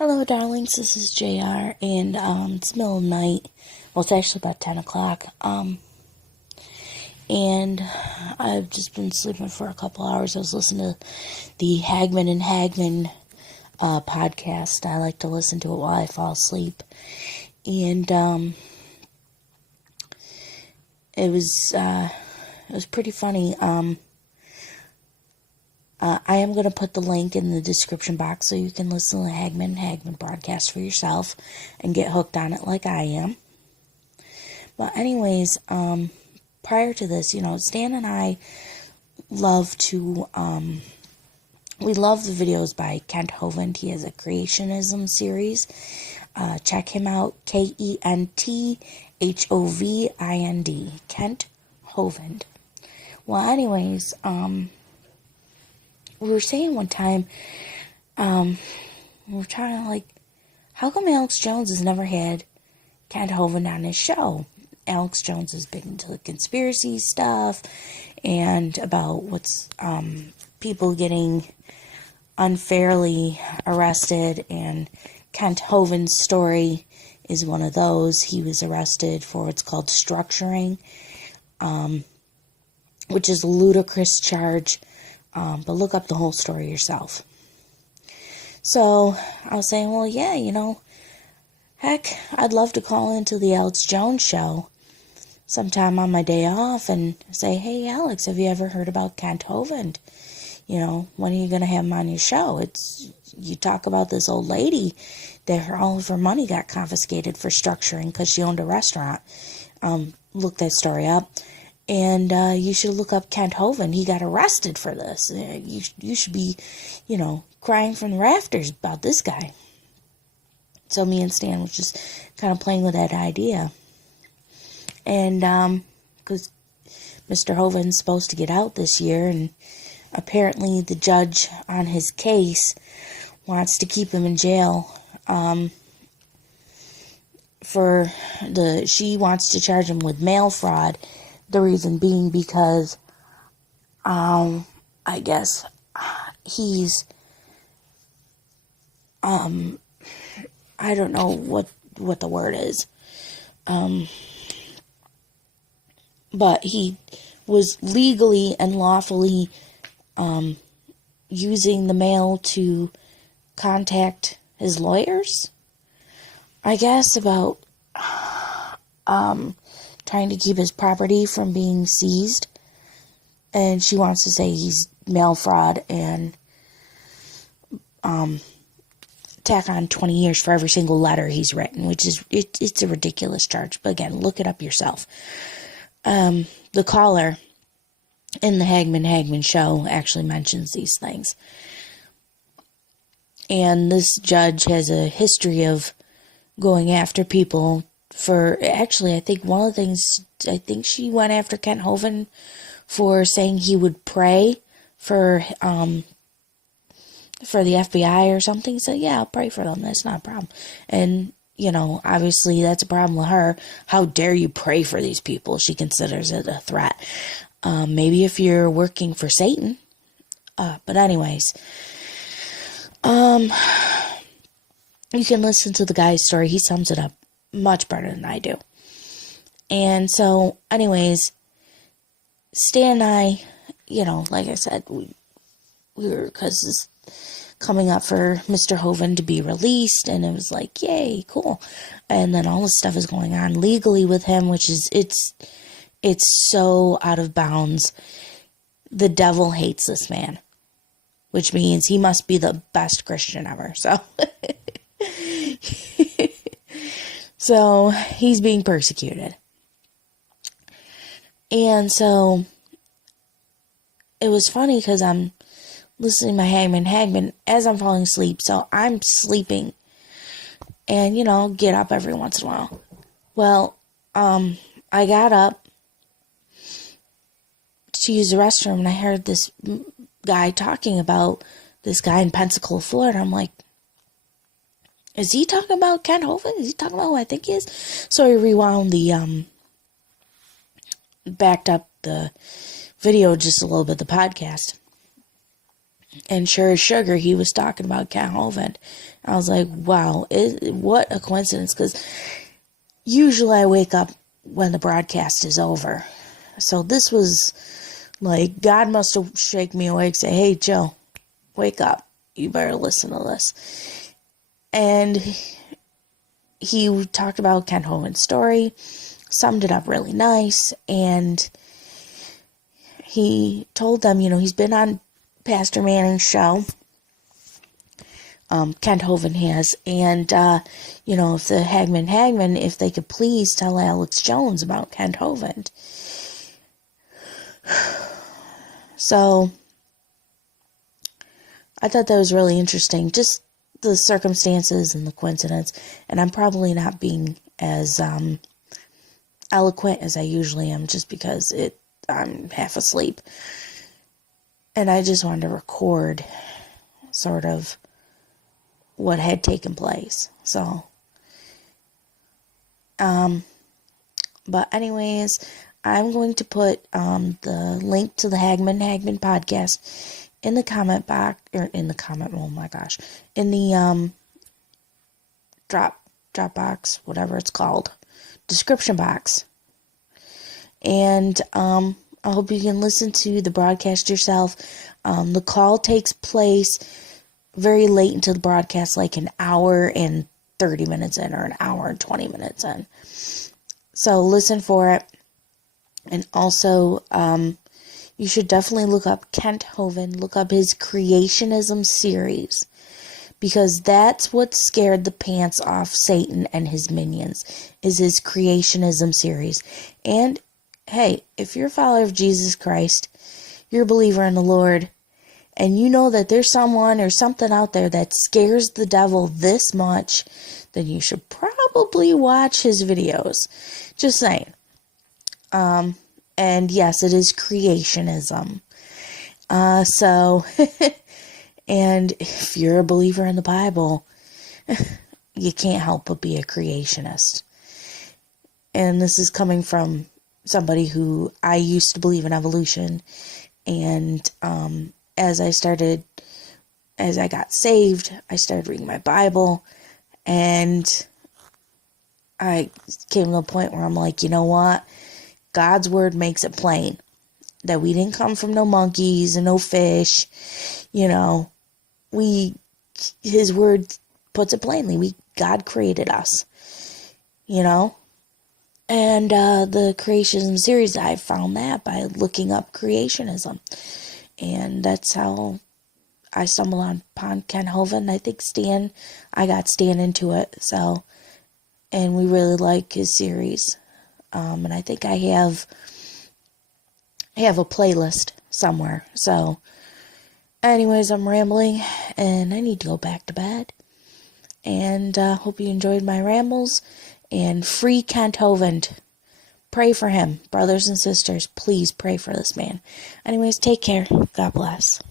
Hello, darlings. This is JR, and it's middle of the night. Well, it's actually about 10 o'clock. And I've just been sleeping for a couple hours. I was listening to the Hagmann and Hagmann podcast. I like to listen to it while I fall asleep. And it was pretty funny. I am going to put the link in the description box so you can listen to the Hagmann broadcast for yourself and get hooked on it like I am. But anyways, prior to this, Stan and I love to, we love the videos by Kent Hovind. He has a creationism series. Check him out, KentHovind, Kent Hovind. Well, anyways, we were saying one time, we were trying to how come Alex Jones has never had Kent Hovind on his show? Alex Jones is big into the conspiracy stuff and about what's, people getting unfairly arrested, and Kent Hovind's story is one of those. He was arrested for what's called structuring, which is a ludicrous charge. But look up the whole story yourself. So I was saying, well, yeah, heck, I'd love to call into the Alex Jones show sometime on my day off and say, hey, Alex, have you ever heard about Kent Hovind? When are you going to have him on your show? You talk about this old lady that all of her money got confiscated for structuring because she owned a restaurant. Look that story up. And you should look up Kent Hovind. He got arrested for this. You should be, crying from the rafters about this guy. So me and Stan was just kind of playing with that idea. And because Mr. Hovind's supposed to get out this year, and apparently the judge on his case wants to keep him in jail. She wants to charge him with mail fraud. The reason being because, I guess, he's, I don't know what the word is, but he was legally and lawfully, using the mail to contact his lawyers, I guess, about, trying to keep his property from being seized, and she wants to say he's mail fraud and tack on 20 years for every single letter he's written, which is it's a ridiculous charge. But again, look it up yourself. The caller in the Hagmann show actually mentions these things, and this judge has a history of going after people. I think one of the things, she went after Kent Hovind for saying he would pray for the FBI or something. So yeah, I'll pray for them. That's not a problem. And, obviously that's a problem with her. How dare you pray for these people? She considers it a threat. Maybe if you're working for Satan. But anyways, you can listen to the guy's story. He sums it up much better than I do. And so, anyways, Stan and I, like I said, we were, because it's coming up for Mr. Hovind to be released, and it was like, yay, cool. And then all this stuff is going on legally with him, which is, it's so out of bounds. The devil hates this man, which means he must be the best Christian ever. So he's being persecuted. And so it was funny because I'm listening to my Hagmann as I'm falling asleep. So I'm sleeping and, get up every once in a while. Well, I got up to use the restroom, and I heard this guy talking about this guy in Pensacola, Florida. I'm like, is he talking about Kent Hovind? Is he talking about who I think he is? So I rewound backed up the video just a little bit, the podcast. And sure as sugar, he was talking about Kent Hovind. I was like, wow, what a coincidence, because usually I wake up when the broadcast is over. So this was like, God must have shaken me awake, say, hey, Joe, wake up. You better listen to this. And he talked about Kent Hovind's story, summed it up really nice, and he told them, he's been on Pastor Manning's show, Kent Hovind has, and, if the Hagmann, if they could please tell Alex Jones about Kent Hovind. So, I thought that was really interesting, just the circumstances and the coincidence, and I'm probably not being as eloquent as I usually am, just because I'm half asleep, and I just wanted to record sort of what had taken place. So, but anyways, I'm going to put the link to the Hagmann podcast in the comment box, or in the comment, oh my gosh, in the Dropbox, whatever it's called, description box. And I hope you can listen to the broadcast yourself. The call takes place very late into the broadcast, like an hour and 30 minutes in, or an hour and 20 minutes in. So listen for it. And also, you should definitely look up Kent Hovind, look up his creationism series, because that's what scared the pants off Satan and his minions, is his creationism series. And hey, if you're a follower of Jesus Christ, you're a believer in the Lord, and you know that there's someone or something out there that scares the devil this much, then you should probably watch his videos. Just saying. And yes, it is creationism. So, and if you're a believer in the Bible, you can't help but be a creationist. And this is coming from somebody who I used to believe in evolution. And as I got saved, I started reading my Bible. And I came to a point where I'm like, you know what? God's word makes it plain that we didn't come from no monkeys and no fish. His word puts it plainly. God created us, And the creationism series, I found that by looking up creationism. And that's how I stumbled upon Kent Hovind. I think I got Stan into it. So, and we really like his series. And I think I have a playlist somewhere. So, anyways, I'm rambling, and I need to go back to bed. And hope you enjoyed my rambles. And free Kent Hovind. Pray for him, brothers and sisters. Please pray for this man. Anyways, take care. God bless.